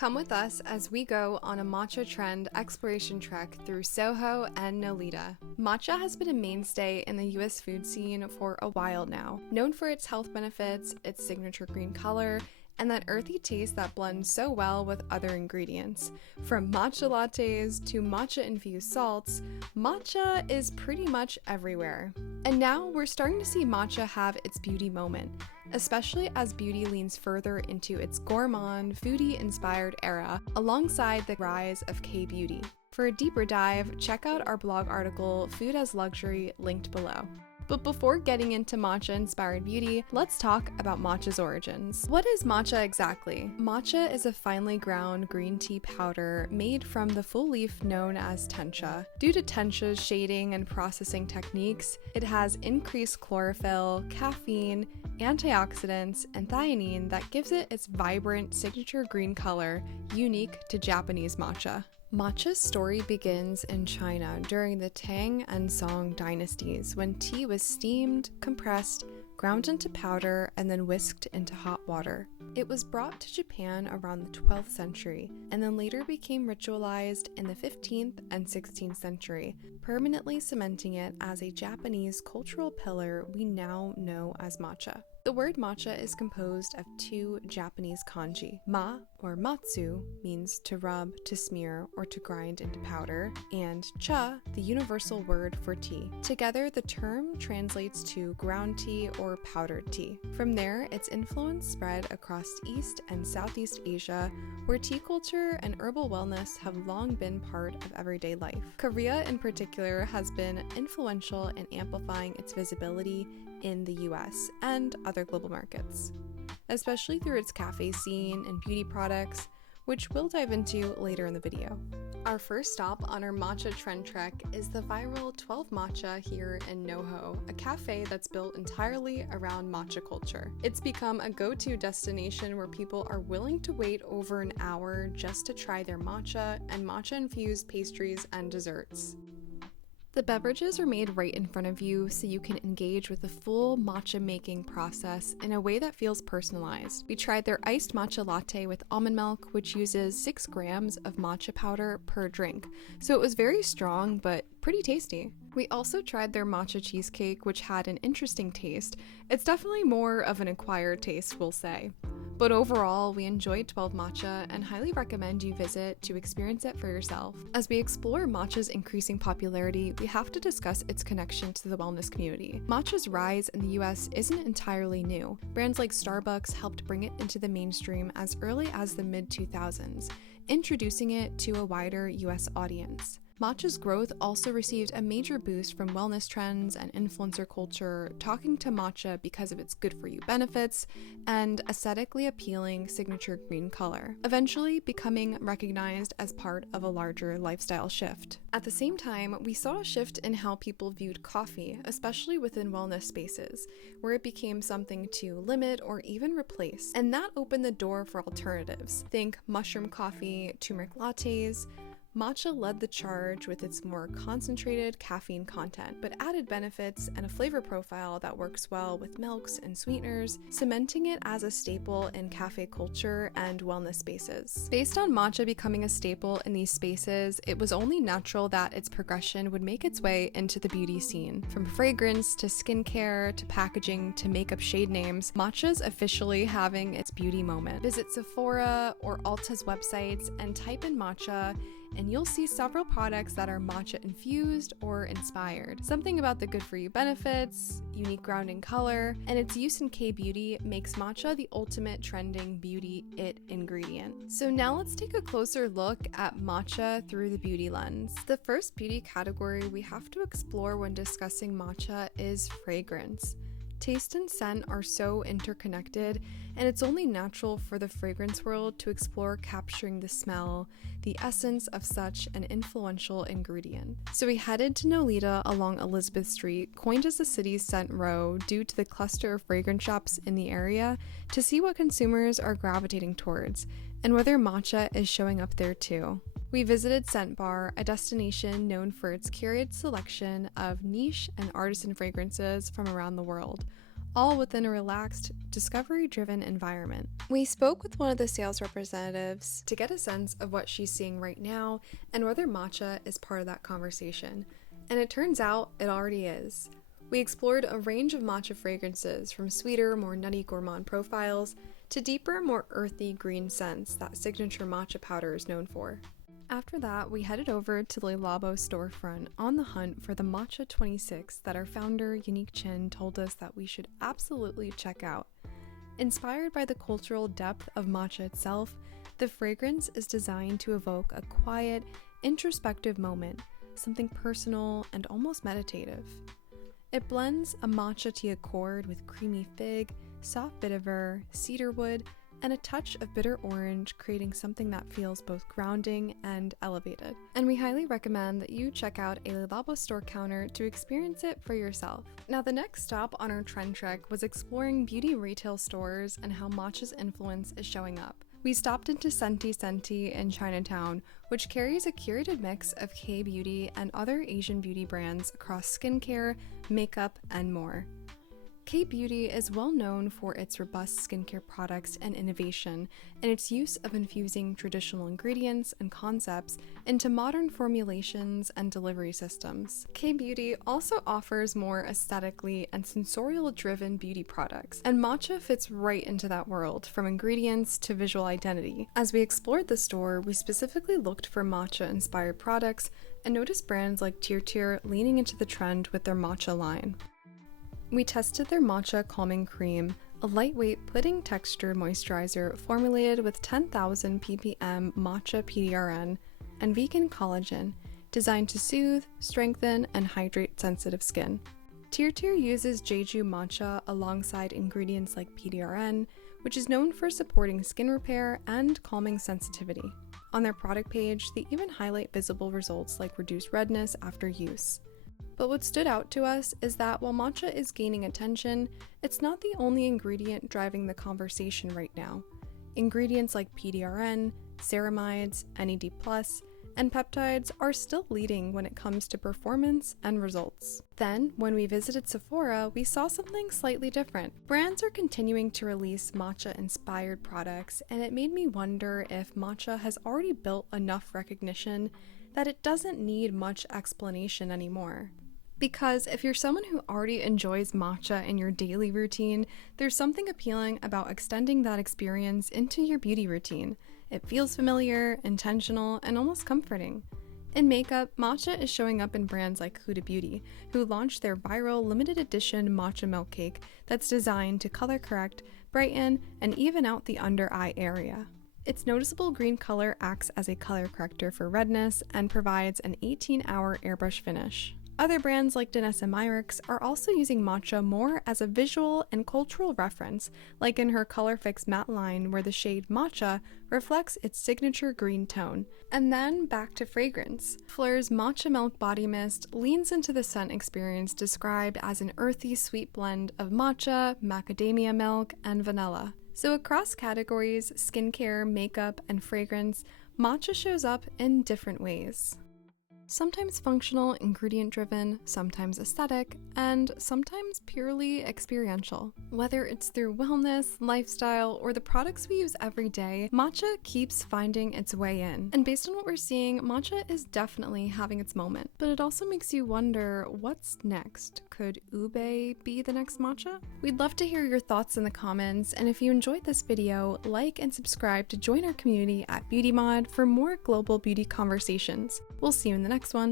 Come with us as we go on a matcha trend exploration trek through SoHo and Nolita. Matcha has been a mainstay in the US food scene for a while now, known for its health benefits, its signature green color, and that earthy taste that blends so well with other ingredients. From matcha lattes to matcha-infused salts, matcha is pretty much everywhere. And now we're starting to see matcha have its beauty moment, especially as beauty leans further into its gourmand, foodie-inspired era, alongside the rise of K-beauty. For a deeper dive, check out our blog article, Food as Luxury, linked below. But before getting into matcha-inspired beauty, let's talk about matcha's origins. What is matcha exactly? Matcha is a finely ground green tea powder made from the full leaf known as tencha. Due to tencha's shading and processing techniques, it has increased chlorophyll, caffeine, antioxidants, and theanine that gives it its vibrant signature green color, unique to Japanese matcha. Matcha's story begins in China during the Tang and Song dynasties when tea was steamed, compressed, ground into powder, and then whisked into hot water. It was brought to Japan around the 12th century and then later became ritualized in the 15th and 16th century, permanently cementing it as a Japanese cultural pillar we now know as matcha. The word matcha is composed of two Japanese kanji. Ma, or matsu, means to rub, to smear, or to grind into powder, and cha, the universal word for tea. Together, the term translates to ground tea or powdered tea. From there, its influence spread across East and Southeast Asia, where tea culture and herbal wellness have long been part of everyday life. Korea, in particular, has been influential in amplifying its visibility in the US and other global markets, especially through its cafe scene and beauty products, which we'll dive into later in the video. Our first stop on our matcha trend trek is the viral 12 Matcha here in NoHo, a cafe that's built entirely around matcha culture. It's become a go-to destination where people are willing to wait over an hour just to try their matcha and matcha-infused pastries and desserts. The beverages are made right in front of you so you can engage with the full matcha making process in a way that feels personalized. We tried their iced matcha latte with almond milk, which uses 6 grams of matcha powder per drink, so it was very strong but pretty tasty. We also tried their matcha cheesecake, which had an interesting taste. It's definitely more of an acquired taste, we'll say. But overall, we enjoyed 12 Matcha and highly recommend you visit to experience it for yourself. As we explore matcha's increasing popularity, we have to discuss its connection to the wellness community. Matcha's rise in the US isn't entirely new. Brands like Starbucks helped bring it into the mainstream as early as the mid-2000s, introducing it to a wider US audience. Matcha's growth also received a major boost from wellness trends and influencer culture, talking to matcha because of its good-for-you benefits and aesthetically appealing signature green color, eventually becoming recognized as part of a larger lifestyle shift. At the same time, we saw a shift in how people viewed coffee, especially within wellness spaces, where it became something to limit or even replace, and that opened the door for alternatives. Think mushroom coffee, turmeric lattes. Matcha led the charge with its more concentrated caffeine content, but added benefits and a flavor profile that works well with milks and sweeteners, cementing it as a staple in cafe culture and wellness spaces. Based on matcha becoming a staple in these spaces, it was only natural that its progression would make its way into the beauty scene. From fragrance to skincare to packaging to makeup shade names, matcha's officially having its beauty moment. Visit Sephora or Ulta's websites and type in matcha, and you'll see several products that are matcha infused or inspired. Something about the good for you benefits, unique grounding color, and its use in K-beauty makes matcha the ultimate trending beauty it ingredient. So now let's take a closer look at matcha through the beauty lens. The first beauty category we have to explore when discussing matcha is fragrance. Taste and scent are so interconnected, and it's only natural for the fragrance world to explore capturing the smell, the essence of such an influential ingredient. So we headed to Nolita along Elizabeth Street, coined as the city's scent row due to the cluster of fragrance shops in the area, to see what consumers are gravitating towards, and whether matcha is showing up there too. We visited Scent Bar, a destination known for its curated selection of niche and artisan fragrances from around the world, all within a relaxed, discovery-driven environment. We spoke with one of the sales representatives to get a sense of what she's seeing right now and whether matcha is part of that conversation. And it turns out it already is. We explored a range of matcha fragrances, from sweeter, more nutty gourmand profiles to deeper, more earthy green scents that signature matcha powder is known for. After that, we headed over to the Le Labo storefront on the hunt for the Matcha 26 that our founder, Unique Chin, told us that we should absolutely check out. Inspired by the cultural depth of matcha itself, the fragrance is designed to evoke a quiet, introspective moment, something personal and almost meditative. It blends a matcha tea accord with creamy fig, soft vetiver, cedarwood, and a touch of bitter orange, creating something that feels both grounding and elevated. And we highly recommend that you check out a Le Labo store counter to experience it for yourself. Now, the next stop on our trend trek was exploring beauty retail stores and how matcha's influence is showing up. We stopped into Senti Senti in Chinatown, which carries a curated mix of K-beauty and other Asian beauty brands across skincare, makeup, and more. K-beauty is well known for its robust skincare products and innovation, and its use of infusing traditional ingredients and concepts into modern formulations and delivery systems. K-beauty also offers more aesthetically and sensorial-driven beauty products, and matcha fits right into that world, from ingredients to visual identity. As we explored the store, we specifically looked for matcha-inspired products and noticed brands like Tir leaning into the trend with their matcha line. We tested their Matcha Calming Cream, a lightweight pudding texture moisturizer formulated with 10,000 ppm matcha PDRN and vegan collagen, designed to soothe, strengthen, and hydrate sensitive skin. Tir uses Jeju matcha alongside ingredients like PDRN, which is known for supporting skin repair and calming sensitivity. On their product page, they even highlight visible results like reduced redness after use. But what stood out to us is that while matcha is gaining attention, it's not the only ingredient driving the conversation right now. Ingredients like PDRN, ceramides, NAD+, and peptides are still leading when it comes to performance and results. Then, when we visited Sephora, we saw something slightly different. Brands are continuing to release matcha-inspired products, and it made me wonder if matcha has already built enough recognition that it doesn't need much explanation anymore. Because if you're someone who already enjoys matcha in your daily routine, there's something appealing about extending that experience into your beauty routine. It feels familiar, intentional, and almost comforting. In makeup, matcha is showing up in brands like Huda Beauty, who launched their viral limited edition matcha milk cake that's designed to color correct, brighten, and even out the under eye area. Its noticeable green color acts as a color corrector for redness and provides an 18-hour airbrush finish. Other brands like Danessa Myricks are also using matcha more as a visual and cultural reference, like in her Color Fix matte line where the shade Matcha reflects its signature green tone. And then back to fragrance. Fleur's Matcha Milk Body Mist leans into the scent experience described as an earthy sweet blend of matcha, macadamia milk, and vanilla. So across categories, skincare, makeup, and fragrance, matcha shows up in different ways. Sometimes functional, ingredient-driven, sometimes aesthetic, and sometimes purely experiential. Whether it's through wellness, lifestyle, or the products we use every day, matcha keeps finding its way in. And based on what we're seeing, matcha is definitely having its moment. But it also makes you wonder, what's next? Could ube be the next matcha? We'd love to hear your thoughts in the comments, and if you enjoyed this video, like and subscribe to join our community at BeautyMod for more global beauty conversations. We'll see you in the next one.